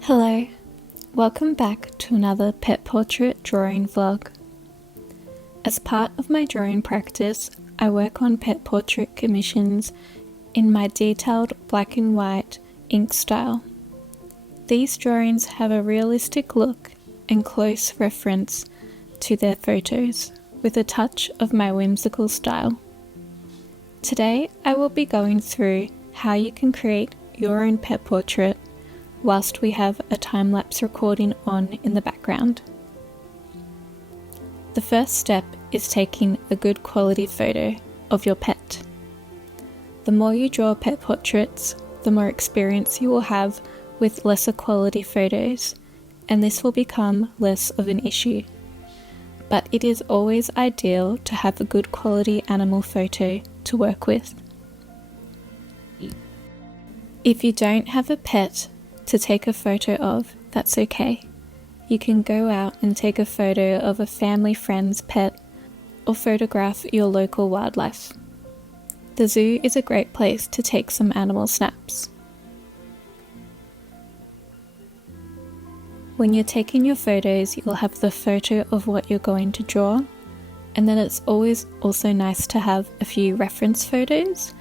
Hello, welcome back to another pet portrait drawing vlog. As part of my drawing practice, I work on pet portrait commissions in my detailed black and white ink style. These drawings have a realistic look and close reference to their photos, with a touch of my whimsical style. Today I will be going through how you can create your own pet portrait whilst we have a time-lapse recording on in the background. The first step is taking a good quality photo of your pet. The more you draw pet portraits, the more experience you will have with lesser quality photos, and this will become less of an issue. But it is always ideal to have a good quality animal photo to work with. If you don't have a pet to take a photo of, that's okay. You can go out and take a photo of a family friend's pet or photograph your local wildlife. The zoo is a great place to take some animal snaps. When you're taking your photos, you'll have the photo of what you're going to draw, and then it's always also nice to have a few reference photos.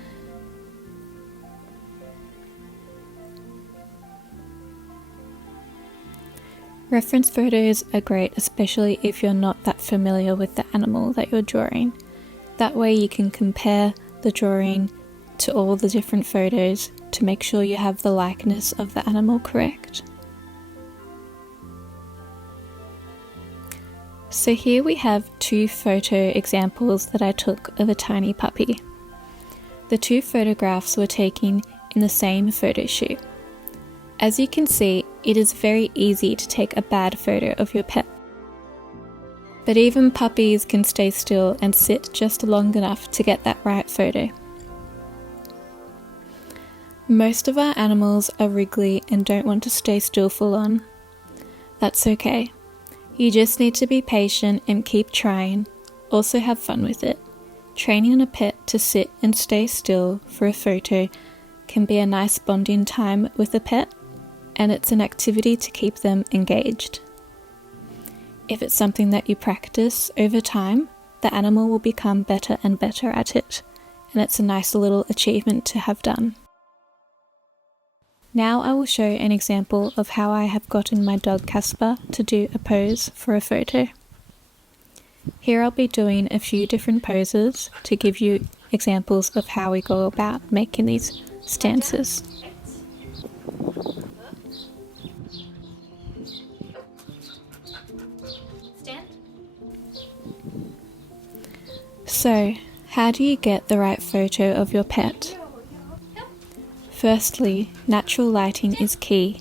Reference photos are great, especially if you're not that familiar with the animal that you're drawing. That way you can compare the drawing to all the different photos to make sure you have the likeness of the animal correct. So here we have two photo examples that I took of a tiny puppy. The two photographs were taken in the same photo shoot. As you can see, it is very easy to take a bad photo of your pet. But even puppies can stay still and sit just long enough to get that right photo. Most of our animals are wriggly and don't want to stay still for long. That's okay. You just need to be patient and keep trying. Also have fun with it. Training a pet to sit and stay still for a photo can be a nice bonding time with a pet, and it's an activity to keep them engaged. If it's something that you practice over time, the animal will become better and better at it, and it's a nice little achievement to have done. Now I will show an example of how I have gotten my dog Casper to do a pose for a photo. Here I'll be doing a few different poses to give you examples of how we go about making these stances. So, how do you get the right photo of your pet? Firstly, natural lighting is key,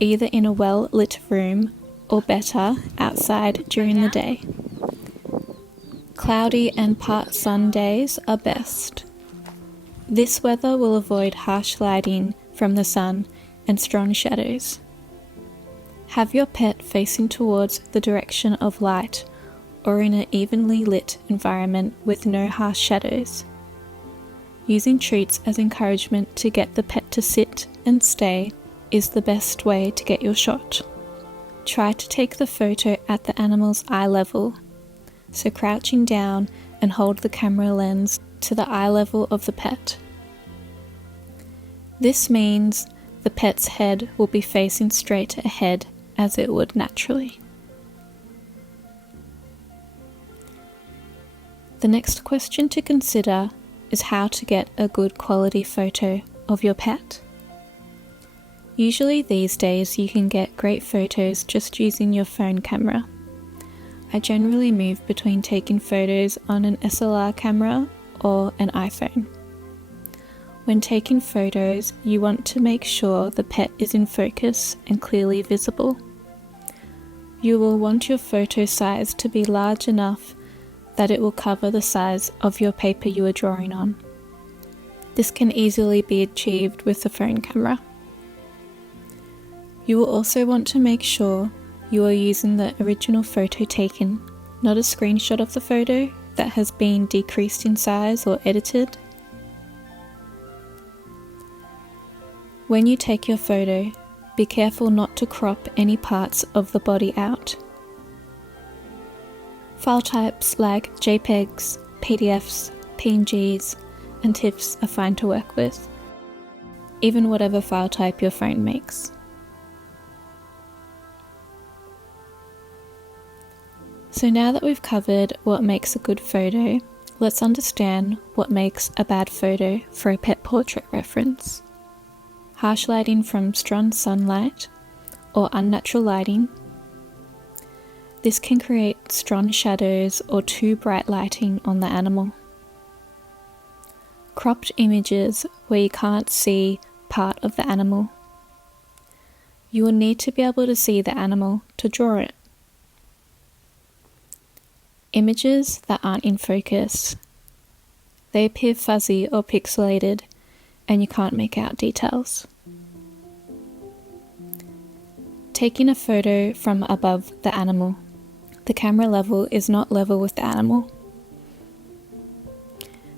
either in a well-lit room or better, outside during the day. Cloudy and part sun days are best. This weather will avoid harsh lighting from the sun and strong shadows. Have your pet facing towards the direction of light or in an evenly lit environment with no harsh shadows. Using treats as encouragement to get the pet to sit and stay is the best way to get your shot. Try to take the photo at the animal's eye level, so crouching down and hold the camera lens to the eye level of the pet. This means the pet's head will be facing straight ahead as it would naturally. The next question to consider is how to get a good quality photo of your pet. Usually these days you can get great photos just using your phone camera. I generally move between taking photos on an SLR camera or an iPhone. When taking photos, you want to make sure the pet is in focus and clearly visible. You will want your photo size to be large enough that it will cover the size of your paper you are drawing on. This can easily be achieved with the phone camera. You will also want to make sure you are using the original photo taken, not a screenshot of the photo, that has been decreased in size or edited. When you take your photo, be careful not to crop any parts of the body out. File types like JPEGs, PDFs, PNGs, and TIFFs are fine to work with, even whatever file type your phone makes. So now that we've covered what makes a good photo, let's understand what makes a bad photo for a pet portrait reference. Harsh lighting from strong sunlight or unnatural lighting. This can create strong shadows or too bright lighting on the animal. Cropped images where you can't see part of the animal. You will need to be able to see the animal to draw it. Images that aren't in focus. They appear fuzzy or pixelated and you can't make out details. Taking a photo from above the animal. The camera level is not level with the animal.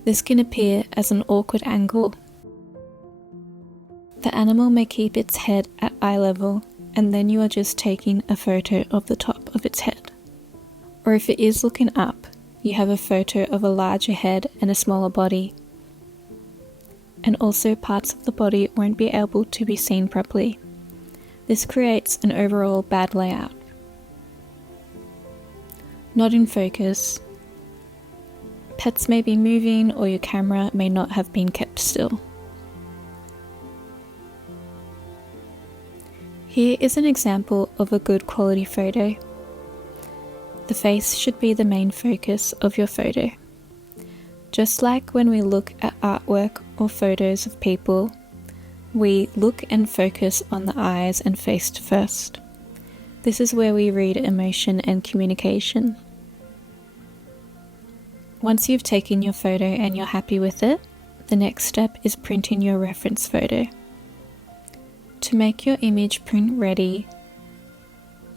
This can appear as an awkward angle. The animal may keep its head at eye level, and then you are just taking a photo of the top of its head. Or if it is looking up, you have a photo of a larger head and a smaller body. And also parts of the body won't be able to be seen properly. This creates an overall bad layout. Not in focus. Pets may be moving or your camera may not have been kept still. Here is an example of a good quality photo. The face should be the main focus of your photo. Just like when we look at artwork or photos of people, we look and focus on the eyes and face first. This is where we read emotion and communication. Once you've taken your photo and you're happy with it, the next step is printing your reference photo. To make your image print ready,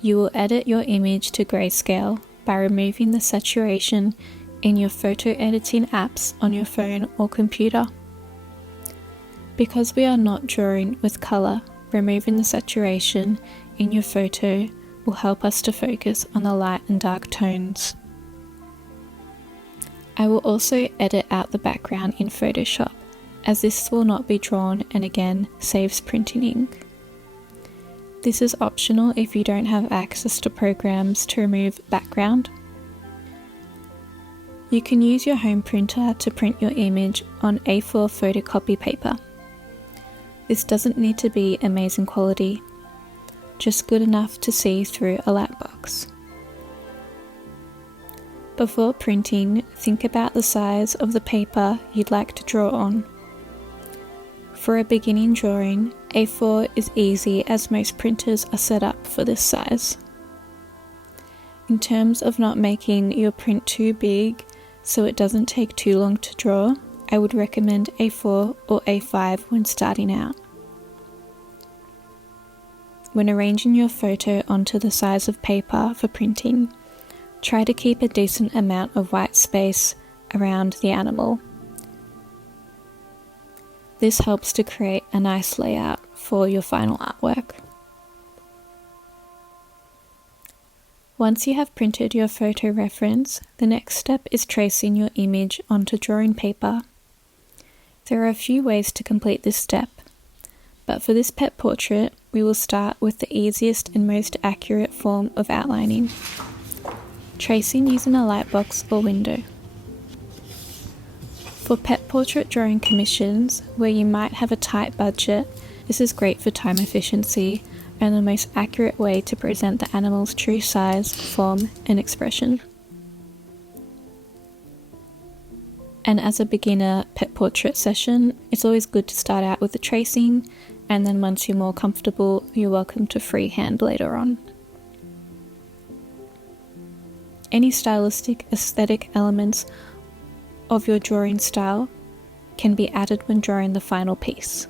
you will edit your image to grayscale by removing the saturation in your photo editing apps on your phone or computer. Because we are not drawing with colour, removing the saturation in your photo will help us to focus on the light and dark tones. I will also edit out the background in Photoshop, as this will not be drawn and again saves printing ink. This is optional if you don't have access to programs to remove background. You can use your home printer to print your image on A4 photocopy paper. This doesn't need to be amazing quality, just good enough to see through a light box. Before printing, think about the size of the paper you'd like to draw on. For a beginning drawing, A4 is easy as most printers are set up for this size. In terms of not making your print too big so it doesn't take too long to draw, I would recommend A4 or A5 when starting out. When arranging your photo onto the size of paper for printing, try to keep a decent amount of white space around the animal. This helps to create a nice layout for your final artwork. Once you have printed your photo reference, the next step is tracing your image onto drawing paper. There are a few ways to complete this step, but for this pet portrait, we will start with the easiest and most accurate form of outlining. Tracing using a light box or window. For pet portrait drawing commissions, where you might have a tight budget, this is great for time efficiency and the most accurate way to present the animal's true size, form, and expression. And as a beginner pet portrait session, it's always good to start out with the tracing, and then once you're more comfortable, you're welcome to freehand later on. Any stylistic aesthetic elements of your drawing style can be added when drawing the final piece.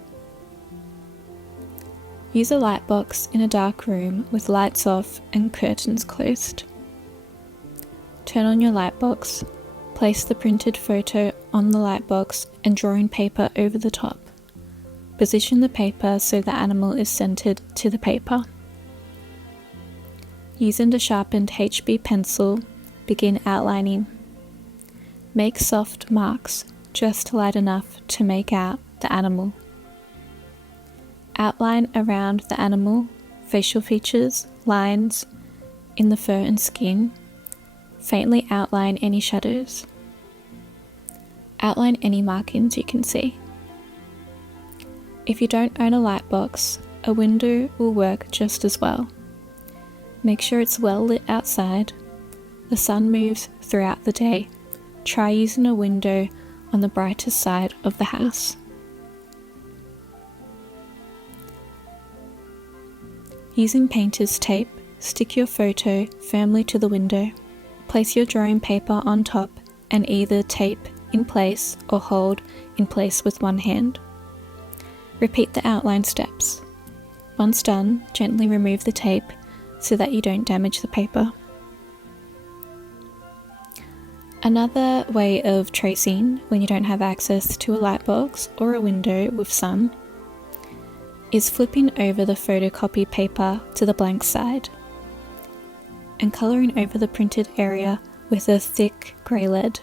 Use a light box in a dark room with lights off and curtains closed. Turn on your light box, Place the printed photo on the lightbox and drawing paper over the top. Position the paper so the animal is centered to the paper. Using the sharpened HB pencil, begin outlining. Make soft marks, just light enough to make out the animal. Outline around the animal, facial features, lines in the fur and skin. Faintly outline any shadows. Outline any markings you can see. If you don't own a lightbox, a window will work just as well. Make sure it's well lit outside. The sun moves throughout the day. Try using a window on the brightest side of the house. Using painter's tape, stick your photo firmly to the window. Place your drawing paper on top and either tape in place or hold in place with one hand. Repeat the outline steps. Once done, gently remove the tape so that you don't damage the paper. Another way of tracing when you don't have access to a lightbox or a window with sun is flipping over the photocopy paper to the blank side and colouring over the printed area with a thick grey lead.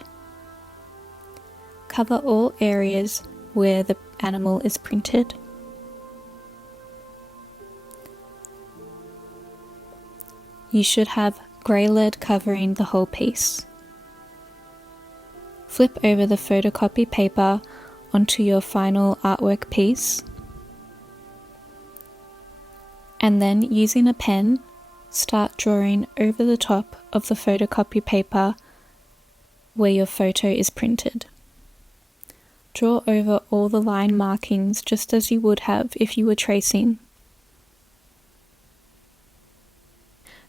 Cover all areas where the animal is printed. You should have grey lead covering the whole piece. Flip over the photocopy paper onto your final artwork piece, and then using a pen, start drawing over the top of the photocopy paper where your photo is printed. Draw over all the line markings just as you would have if you were tracing.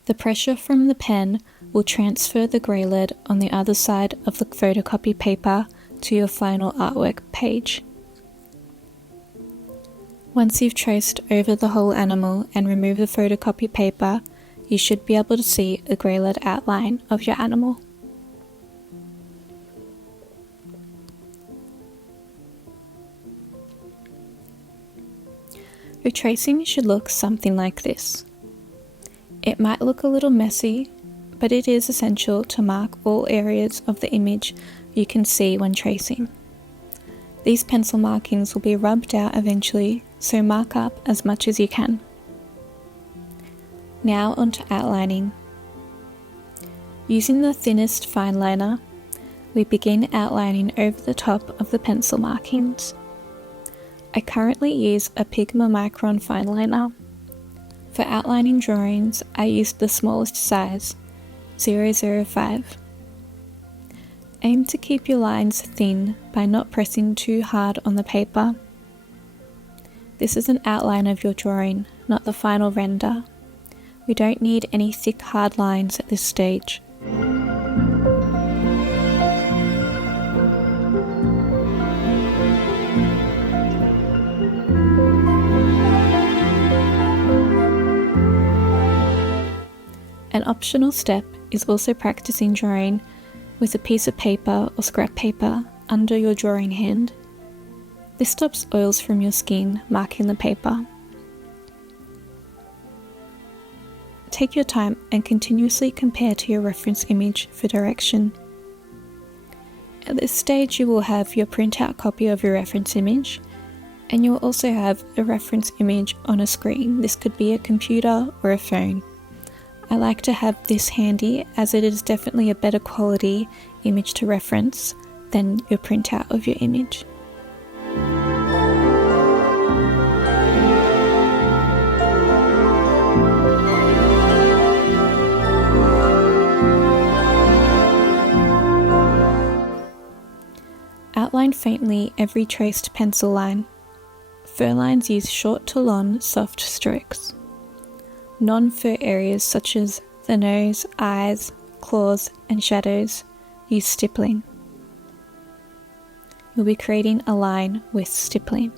The pressure from the pen will transfer the grey lead on the other side of the photocopy paper to your final artwork page. Once you've traced over the whole animal and removed the photocopy paper, you should be able to see a grey lead outline of your animal. Your tracing should look something like this. It might look a little messy, but it is essential to mark all areas of the image you can see when tracing. These pencil markings will be rubbed out eventually, so mark up as much as you can. Now onto outlining. Using the thinnest fine liner, we begin outlining over the top of the pencil markings. I currently use a Pigma Micron fine liner. For outlining drawings, I used the smallest size, 005. Aim to keep your lines thin by not pressing too hard on the paper. This is an outline of your drawing, not the final render. We don't need any thick hard lines at this stage. An optional step is also practicing drawing with a piece of paper or scrap paper under your drawing hand. This stops oils from your skin marking the paper. Take your time and continuously compare to your reference image for direction. At this stage, you will have your printout copy of your reference image, and you will also have a reference image on a screen. This could be a computer or a phone. I like to have this handy as it is definitely a better quality image to reference than your printout of your image. Outline faintly every traced pencil line. Fur lines use short to long, soft strokes. Non-fur areas such as the nose, eyes, claws, and shadows use stippling. You'll be creating a line with stippling.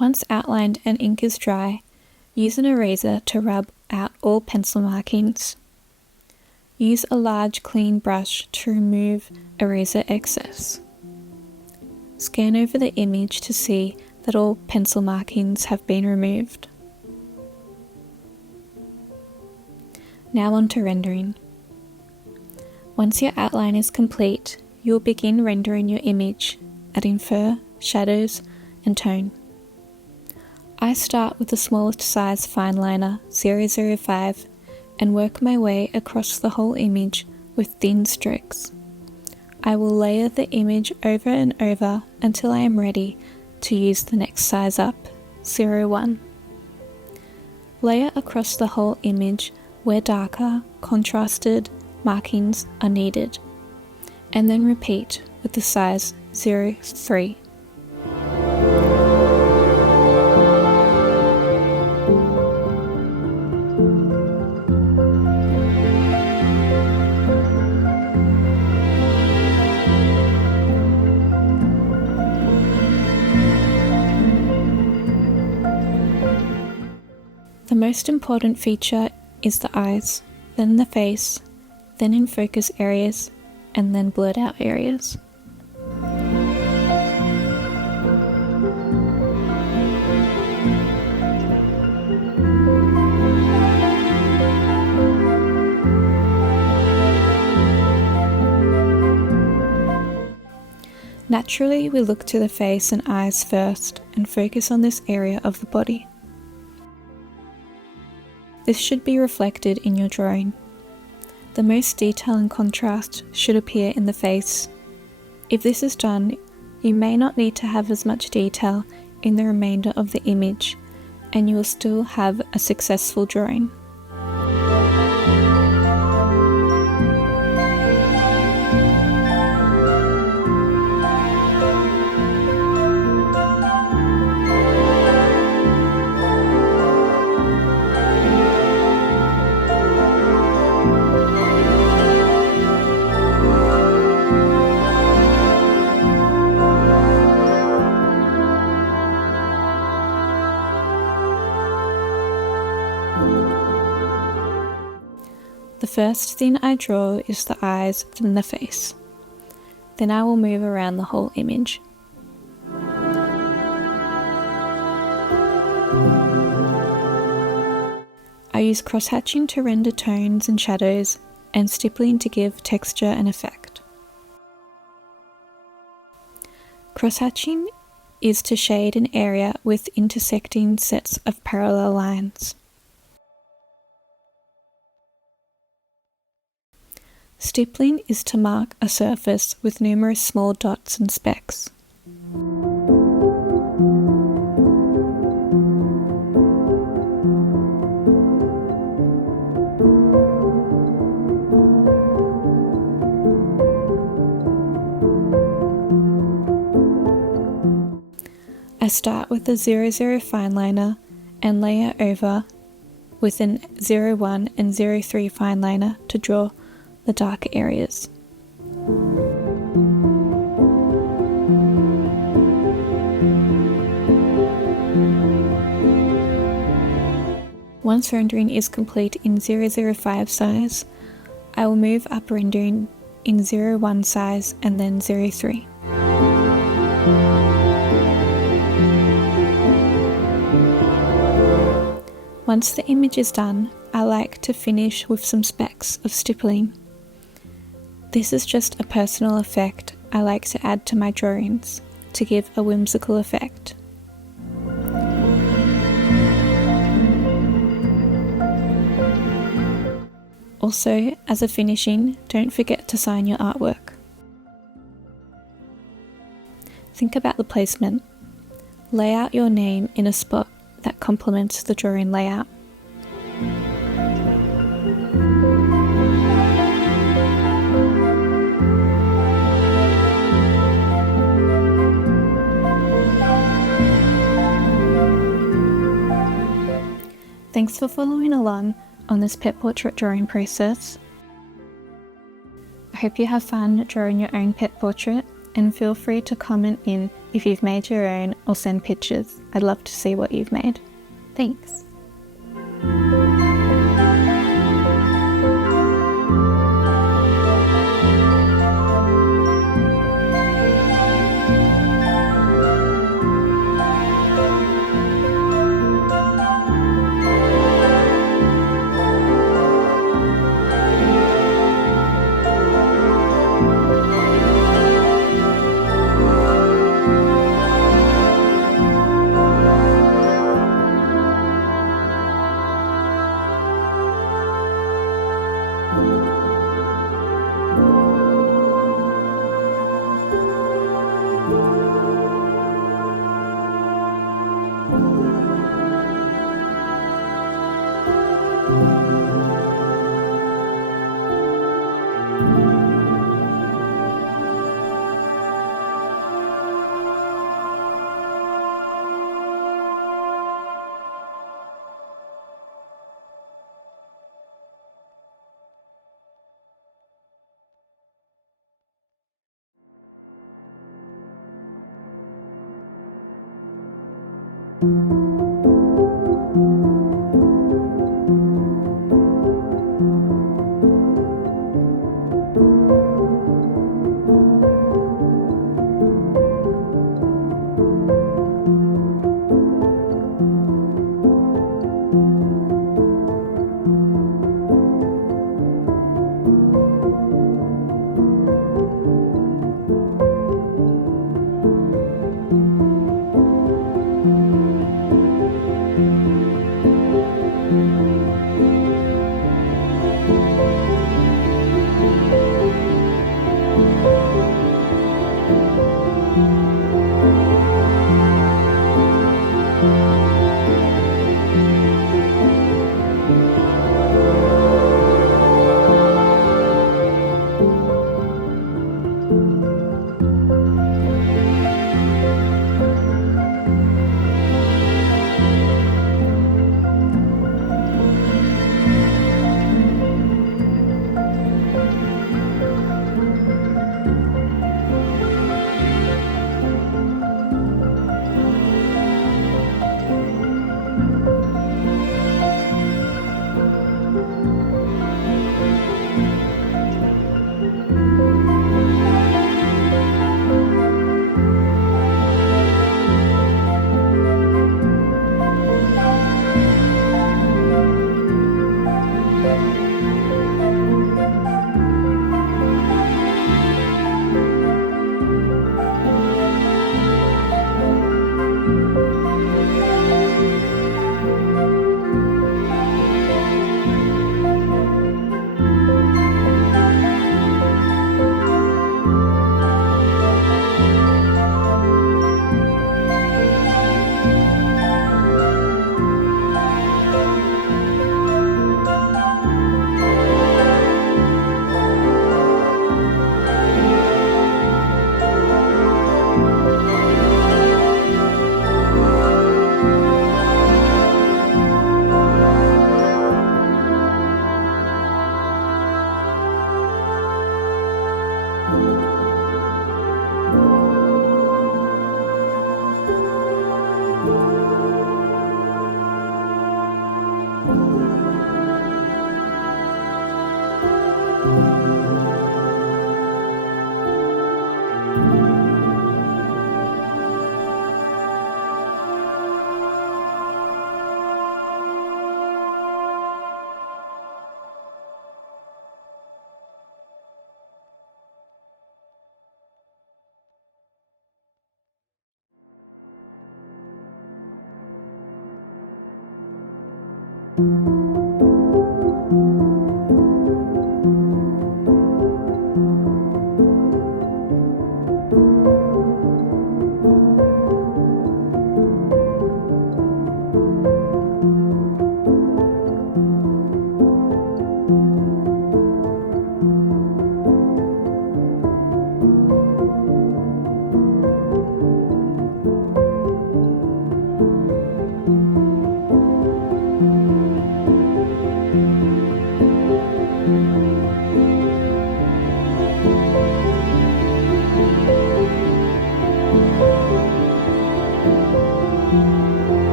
Once outlined and ink is dry, use an eraser to rub out all pencil markings. Use a large clean brush to remove eraser excess. Scan over the image to see that all pencil markings have been removed. Now on to rendering. Once your outline is complete, you will begin rendering your image, adding fur, shadows, and tone. I start with the smallest size fine liner, 005, and work my way across the whole image with thin strokes. I will layer the image over and over until I am ready to use the next size up, 01. Layer across the whole image where darker, contrasted markings are needed, and then repeat with the size 03. The most important feature is the eyes, then the face, then in focus areas, and then blurred out areas. Naturally, we look to the face and eyes first and focus on this area of the body. This should be reflected in your drawing. The most detail and contrast should appear in the face. If this is done, you may not need to have as much detail in the remainder of the image, and you will still have a successful drawing. The first thing I draw is the eyes, then the face. Then I will move around the whole image. I use cross-hatching to render tones and shadows, and stippling to give texture and effect. Cross-hatching is to shade an area with intersecting sets of parallel lines. Stippling is to mark a surface with numerous small dots and specks. I start with a 00 fine liner and layer over with an 01 and 03 fine liner to draw the darker areas. Once rendering is complete in 005 size, I will move up rendering in 01 size and then 03. Once the image is done, I like to finish with some specks of stippling. This is just a personal effect I like to add to my drawings to give a whimsical effect. Also, as a finishing, don't forget to sign your artwork. Think about the placement. Lay out your name in a spot that complements the drawing layout. Thanks for following along on this pet portrait drawing process. I hope you have fun drawing your own pet portrait and feel free to comment in if you've made your own or send pictures. I'd love to see what you've made. Thanks.